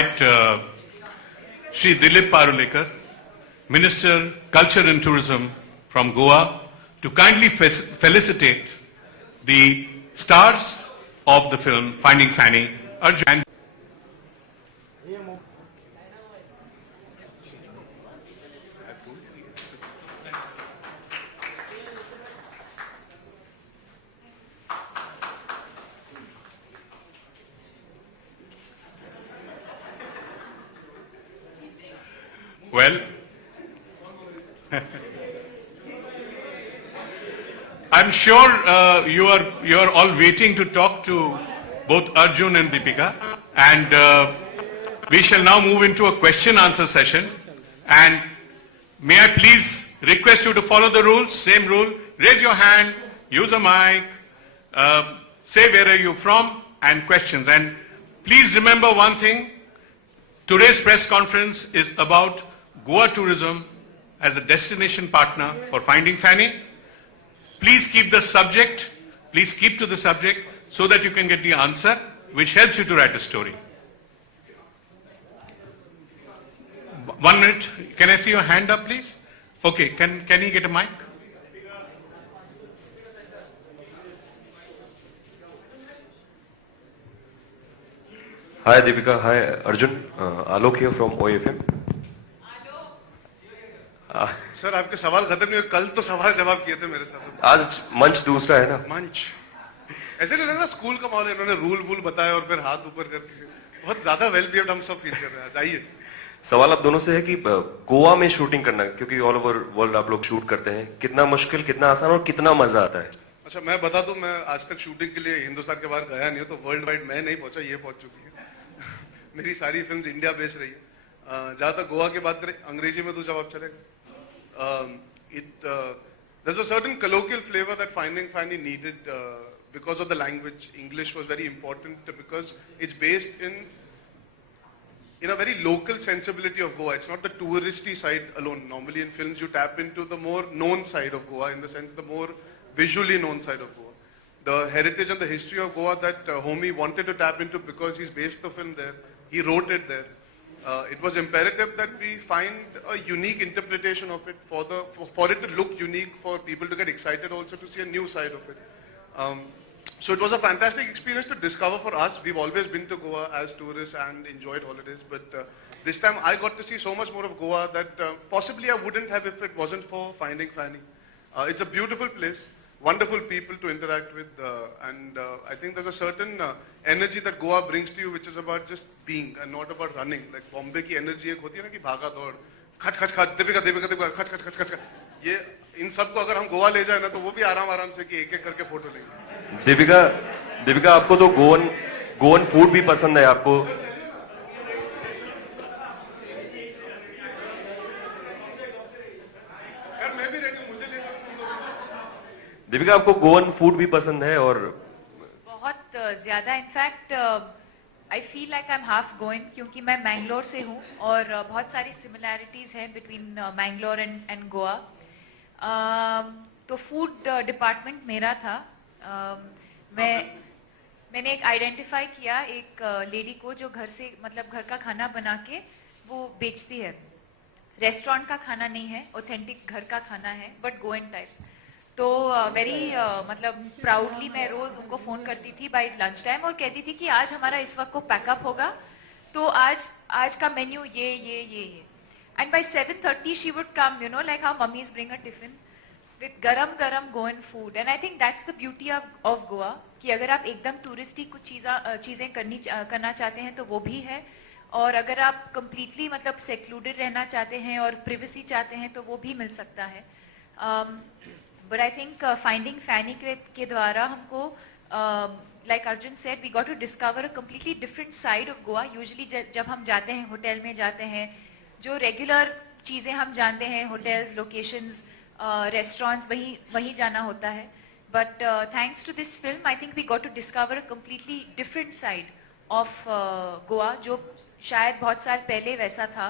invite Shri Dilip Parulekar, Minister, Culture and Tourism from Goa, to kindly felicitate the stars of the film Finding Fanny, Arjun. Well, I'm sure you are all waiting to talk to both Arjun and Deepika, and we shall now move into a question-answer session. And may I please request you to follow the rules? Same rule: raise your hand, use a mic, say where are you from, and questions. And please remember one thing: today's press conference is about Goa tourism as a destination partner for Finding Fanny. Please keep the subject, please keep to the subject so that you can get the answer which helps you to write a story. 1 minute, can I see your hand up please? Okay, can you get a mic? Hi Deepika, hi Arjun, Alok here from OFM. Sir आपके सवाल खत्म नहीं हुए, कल तो सवाल जवाब किए थे मेरे साथ। आज मंच दूसरा है ना? मंच ऐसे नहीं लग रहा स्कूल का माहौल है, इन्होंने रूल बताया और फिर हाथ ऊपर करके बहुत ज्यादा वेल बिहेव्ड हम सब फील कर रहे हैं। आइए, सवाल आप दोनों से है कि गोवा में शूटिंग करना, क्योंकि ऑल ओवर वर्ल्ड आप लोग शूट करते हैं, कितना मुश्किल, कितना आसान और कितना मजा आता है? अच्छा मैं बता दूं, मैं आज तक शूटिंग के लिए हिंदुस्तान के बाहर गया नहीं हूं, तो वर्ल्ड वाइड मैं नहीं पहुंचा, ये पहुंच चुकी है। मेरी सारी फिल्म इंडिया बेस्ड रही है। जहां तक गोवा की बात करें, अंग्रेजी में तो जवाब चलेगा। There's a certain colloquial flavor that Finding Fanny needed because of the language. English was very important because it's based in a very local sensibility of Goa. It's not the touristy side alone. Normally in films you tap into the more known side of Goa, in the sense the more visually known side of Goa. The heritage and the history of Goa that Homi wanted to tap into because he's based the film there. He wrote it there. It was imperative that we find a unique interpretation of it for it to look unique, for people to get excited also to see a new side of it. So it was a fantastic experience to discover for us. We've always been to Goa as tourists and enjoyed holidays, but this time I got to see so much more of Goa that possibly I wouldn't have if it wasn't for Finding Fanny. It's a beautiful place, wonderful people to interact with, and I think there's a certain energy that Goa brings to you, which is about just being and not about running. Like Bombay की energy एक होती है ना कि भागा दौड़, खच खच खच, दीपिका दीपिका दीपिका, खच खच खच खच, ये इन सबको अगर हम गोवा ले जाए ना तो वो भी आराम से कि एक एक करके फोटो लेंगे। दीपिका आपको तो गोवन फूड भी पसंद है आपको? यार मैं भी रेडी हूं, मुझे ले जाओ। दीपिका आपको गोवन फूड भी पसंद है? और बहुत ज्यादा, in fact I feel like I am half going, क्योंकि मैं मैंगलोर से हूँ और बहुत सारी सिमिलैरिटीज हैं बिटवीन मैंगलोर एंड गोवा। तो फूड डिपार्टमेंट मेरा था। मैंने एक आइडेंटिफाई किया एक लेडी को जो घर से, मतलब घर का खाना बना के वो बेचती है। रेस्टोरेंट का खाना नहीं है, ऑथेंटिक घर का खाना है, बट गोवन टाइप। तो वेरी मतलब प्राउडली मैं रोज उनको फोन करती थी बाय लंच टाइम और कहती थी कि आज हमारा इस वक्त को पैकअप होगा, तो आज का मेन्यू ये and by 7:30 she would come, you know, like how mummies bring a tiffin with गरम Goan food. And I think that's the beauty of Goa, कि अगर आप एकदम टूरिस्टी कुछ चीजें करना चाहते हैं तो वो भी है, और अगर आप कंप्लीटली मतलब सेक्लूडेड रहना चाहते हैं और प्रिवेसी चाहते हैं तो वो भी मिल सकता है। बट आई थिंक फाइंडिंग फैनी के द्वारा हमको, like Arjun said, we got to discover a completely different side of Goa. Usually जब हम जाते हैं, होटल में जाते हैं, जो रेगुलर चीजें हम जानते हैं, होटल्स, लोकेशंस, रेस्टोरेंट्स, वहीं जाना होता है। But thanks to this film, I think we got to discover a completely different side of Goa, जो शायद बहुत साल पहले वैसा था,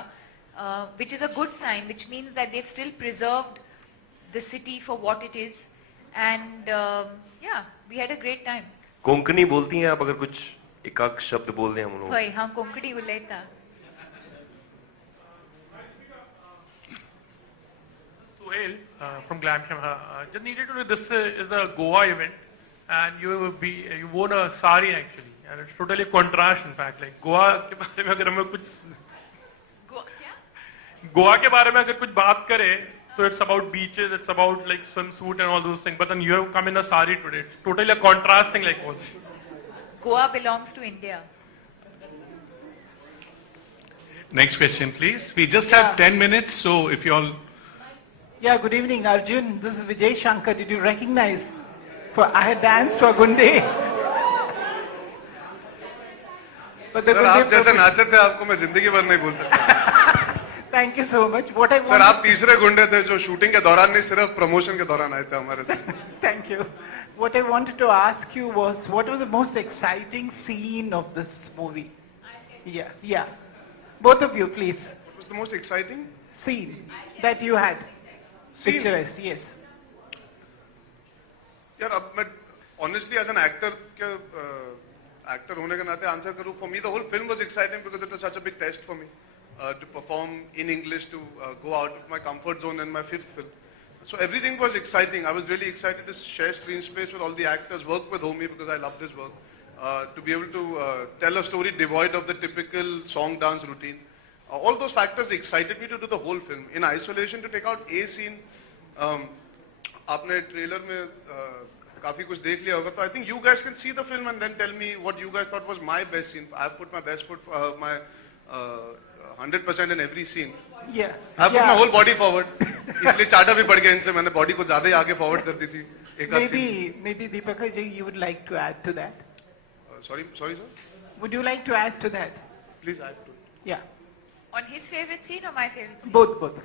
which is a good sign, which means that they've still preserved the city for what it is, and yeah, we had a great time. Konkani बोलती हैं आप? अगर कुछ एक शब्द बोल दें हम लोग। भाई हाँ, Konkani बोलेता। Nikhil from Glam Sham. Just needed to know, this is a Goa event, and you wore a sari actually, and it's totally a contrast. In fact, like Goa के बारे में अगर हमें कुछ गोवा के बारे में अगर कुछ बात करें, so it's about beaches, it's about like swimsuit and all those things. But then you have come in a sari today. It's totally a contrast thing, like what? Goa belongs to India. Next question, please. We just have 10 minutes, so if you all... Yeah, good evening, Arjun. This is Vijay Shankar. Did you recognize? I had danced for Gunde. But the sir आप Gunde जैसे नाचे थे आपको मैं जिंदगी भर नहीं भूल सकता। Thank you so much. What I sir want. आप तीसरे गुंडे थे जो शूटिंग के दौरान नहीं सिर्फ प्रमोशन के दौरान आए थे हमारे साथ। Thank you. What I wanted to ask you was, what was the most exciting scene of this movie? Yeah. Both of you, please. What was the most exciting Scene that you had. Scene? Picturesque, yes. यार अब मैं honestly as an actor actor होने के नाते answer करूँ, for me the whole film was exciting because it was such a big test for me to perform in English, to go out of my comfort zone in my fifth film. So everything was exciting. I was really excited to share screen space with all the actors, work with Homi because I loved his work, to be able to tell a story devoid of the typical song dance routine. All those factors excited me to do the whole film. In isolation, to take out a scene, आपने trailer में काफी कुछ देख लिया होगा, तो I think you guys can see the film and then tell me what you guys thought was my best scene. I've put my best foot, my 100% in every scene. Yeah. I've put my whole body forward. इसलिए चाटा भी पड़ गया इनसे, मैंने body को ज्यादा ही आगे फॉरवर्ड कर दी थी एक आध scene. Maybe Deepika ji, you would like to add to that? Sorry sir. Would you like to add to that? Please add to it. Yeah. On his favorite scene or my favorite scene? Both.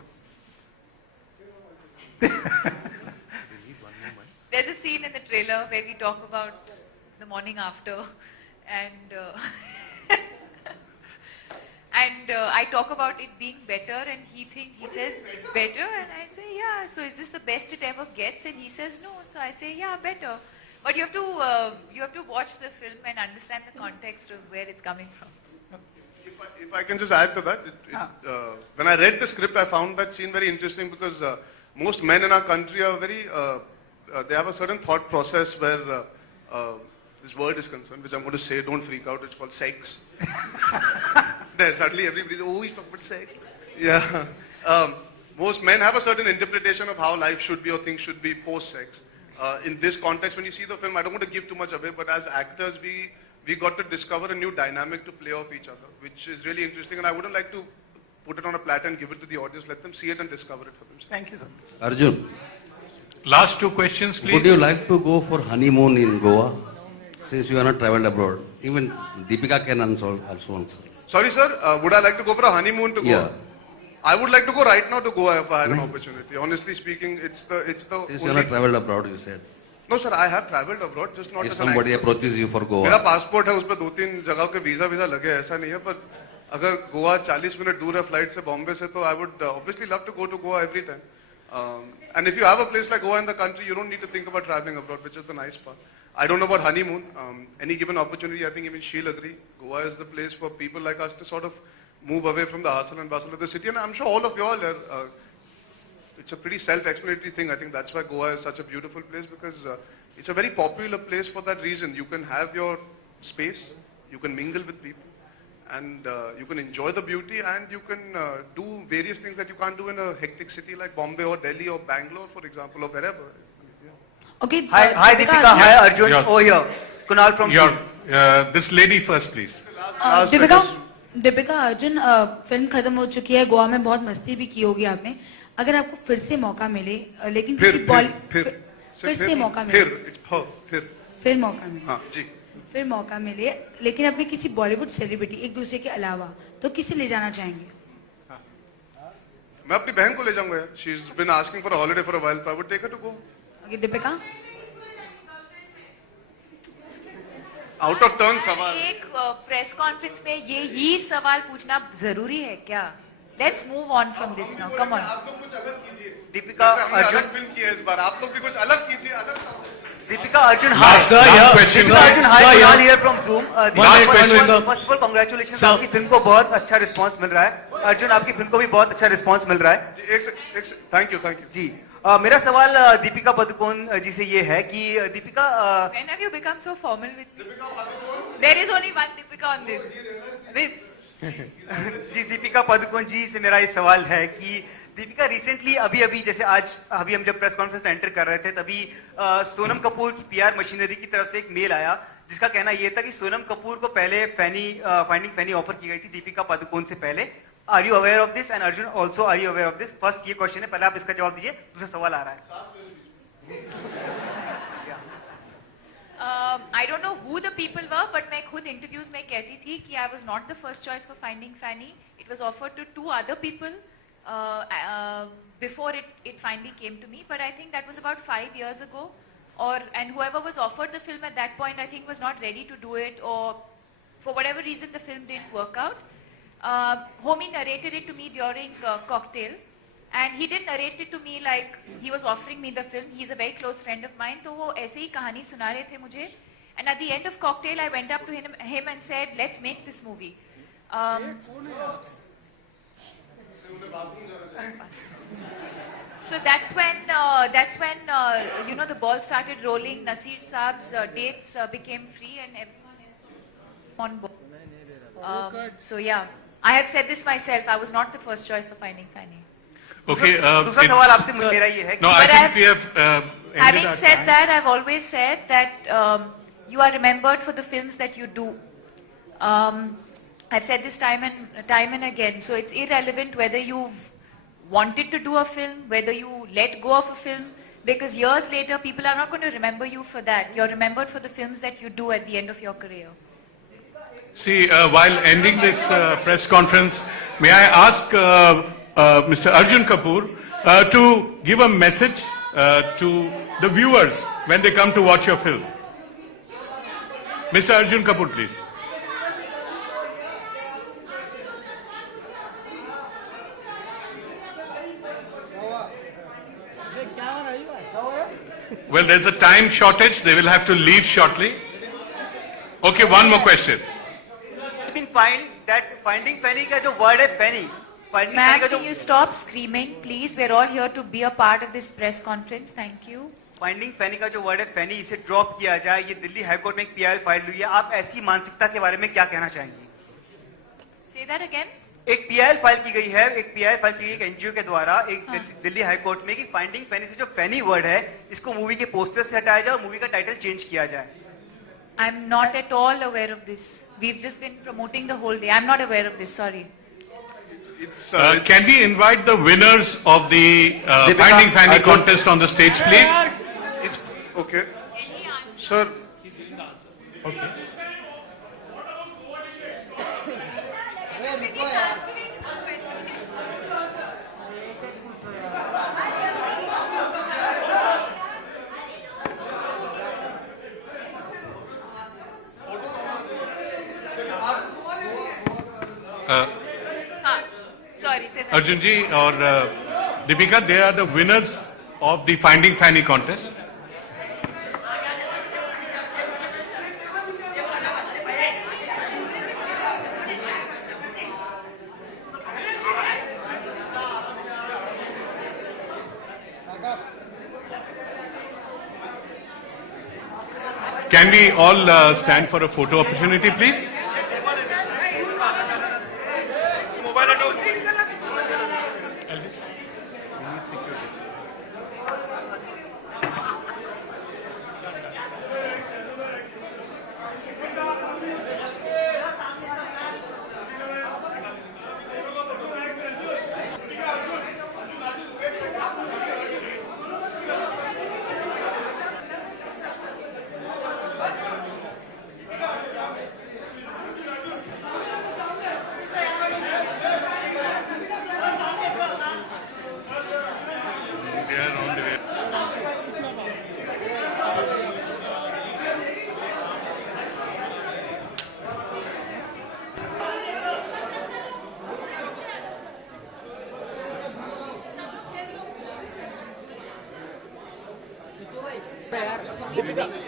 There's a scene in the trailer where we talk about the morning after, and I talk about it being better, and he says better, and I say yeah. So is this the best it ever gets? And he says no. So I say yeah, better. But you have to watch the film and understand the context of where it's coming from. If I can just add to that, when I read the script, I found that scene very interesting because most men in our country are very, they have a certain thought process where this word is concerned, which I'm going to say, don't freak out, it's called sex. There, suddenly everybody, oh, he's talking about sex. Yeah. Most men have a certain interpretation of how life should be or things should be post-sex. In this context, when you see the film, I don't want to give too much away, but as actors, we got to discover a new dynamic to play off each other, which is really interesting, and I wouldn't like to put it on a platter and give it to the audience. Let them see it and discover it for themselves. Thank you, sir. Arjun, Last two questions, please. would you like to go for honeymoon in Goa, since you are not traveled abroad? Even Deepika can also answer. Sorry, sir. Would I like to go for a honeymoon to Goa? Yeah. I would like to go right now to Goa if I had an opportunity. Honestly speaking, it's the Since you are only... not traveled abroad, you said. No, sir. I have travelled abroad, just not If as an somebody actor. approaches you for मेरा Goa, passport है, उस पर 2-3 जगहों के visa लगे, ऐसा नहीं है, पर अगर गोवा 40 मिनट दूर है फ्लाइट से बॉम्बे से, तो I would obviously love to go to Goa every time. And if you have a place like Goa in the country, you don't need to think about traveling abroad, which is the nice part. I don't know about honeymoon. Any given opportunity, I think even she'll agree. Goa is the place for people like us to sort of move away from the hustle and bustle of the city. And I'm sure all of you all are, it's a pretty self-explanatory thing. I think that's why Goa is such a beautiful place, because it's a very popular place for that reason. You can have your space, you can mingle with people, and you can enjoy the beauty, and you can do various things that you can't do in a hectic city like Bombay or Delhi or Bangalore, for example, or wherever. Okay. Hi Deepika, hi Arjun. Yeah. Over here. Kunal from Your, Zoom. this lady first, please. Deepika Arjun film खत्म हो चुकी है, गोवा में बहुत मस्ती भी की होगी आपने. अगर आपको फिर से मौका मिले, लेकिन फिर से मौका मिले, फिर मौका मिले, हाँ जी, फिर मौका मिले, लेकिन अपने किसी बॉलीवुड सेलिब्रिटी एक दूसरे के अलावा, तो किसे ले जाना चाहेंगे? मैं अपनी बहन को ले जाऊंगा यार. She's been asking for a holiday for a while, so I would take her to go. Okay, Deepika. Out of turn सवाल. एक प्रेस कॉन्फ्रेंस में ये ही सवाल पूछना जरूरी है क्या? Let's move on from this now. Come on. आप लोग कुछ अलग कीजिए. Deepika, हमने Arjun. अलग फिल्म की है इस बार. आप लोग भी कुछ अलग कीजिए. अलग सवाल. Deepika, Arjun, hi. Last question. Deepika, Arjun, hi. Kunal here from Zoom. Last question. First of all, congratulations. आपकी फिल्म को बहुत अच्छा रिस्पांस मिल रहा है. अर्जुन, आपकी फिल्म को भी बहुत अच्छा रिस्पांस मिल रहा है. Thank you. जी. मेरा सवाल दीपिका पादुकोण जी से ये है कि Deepika When have you become so formal with me? There is only one Deepika on this. नहीं जी, दीपिका पादुकोण जी से मेरा ये सवाल है कि दीपिका रिसेंटली अभी जैसे आज अभी हम जब प्रेस कॉन्फ्रेंस में एंटर कर रहे थे तभी सोनम कपूर की पीआर मशीनरी की तरफ से एक मेल आया जिसका कहना यह था कि सोनम कपूर को पहले फाइंडिंग फैनी ऑफर की गई थी दीपिका पादुकोण से पहले. Are you aware of this and Arjun also are you aware of this? First ये क्वेश्चन है, पहले आप इसका जवाब दीजिए, दूसरा सवाल आ रहा है. I don't know who the people were, but मैं खुद interviews में कहती थी कि I was not the first choice for Finding Fanny. It was offered to 2 other people before it finally came to me. But I think that was about 5 years ago. And whoever was offered the film at that point, I think was not ready to do it, or for whatever reason the film didn't work out. Homie narrated it to me during Cocktail. And he didn't narrate it to me like he was offering me the film. He's a very close friend of mine. तो वो ऐसे ही कहानी सुना रहे थे मुझे. And at the end of Cocktail, I went up to him and said, "Let's make this movie." So that's when you know, the ball started rolling. Nasir Saab's dates became free, and everyone else on board. So yeah, I have said this myself. I was not the first choice for Finding Fanny. Okay. दूसरा सवाल आपसे मेरा ये है कि No, I But think we have. Having said that, I've always said that you are remembered for the films that you do. I've said this time and again. So it's irrelevant whether you've wanted to do a film, whether you let go of a film, because years later people are not going to remember you for that. You're remembered for the films that you do at the end of your career. See, while ending this press conference, may I ask Mr. Arjun Kapoor to give a message to the viewers when they come to watch your film. Mr. Arjun Kapoor, please. Well, there's a time shortage. They will have to leave shortly. Okay, one more question. been find that Finding Fanny का जो word है Fanny, Finding Fanny Ma'am, का जो can you stop screaming, please? We're all here to be a part of this press conference. Thank you. Finding Fanny का जो word है Fanny, इसे drop किया जाए. ये दिल्ली हाई कोर्ट में एक पीआई फाइल हुई है. आप ऐसी मानसिकता के बारे में क्या कहना चाहेंगे? Say that again. एक पीआई फाइल की गई है, एक पीआई फाइल की गई एक एनजीओ के द्वारा एक दिल्ली हाई कोर्ट में कि फाइंडिंग फैनी से जो फैनी वर्ड है इसको मूवी के पोस्टर से हटाया जाए और मूवी का टाइटल चेंज किया जाए. I'm not at all aware of this. We've just been promoting the whole day. I'm not aware of this. Sorry. Can we invite the winners of the Finding Fanny contest on the stage, please? It's okay. Sir. Okay. Sorry, say that. Arjun ji or Deepika, they are the winners of the Finding Fanny contest. Can we all stand for a photo opportunity, please?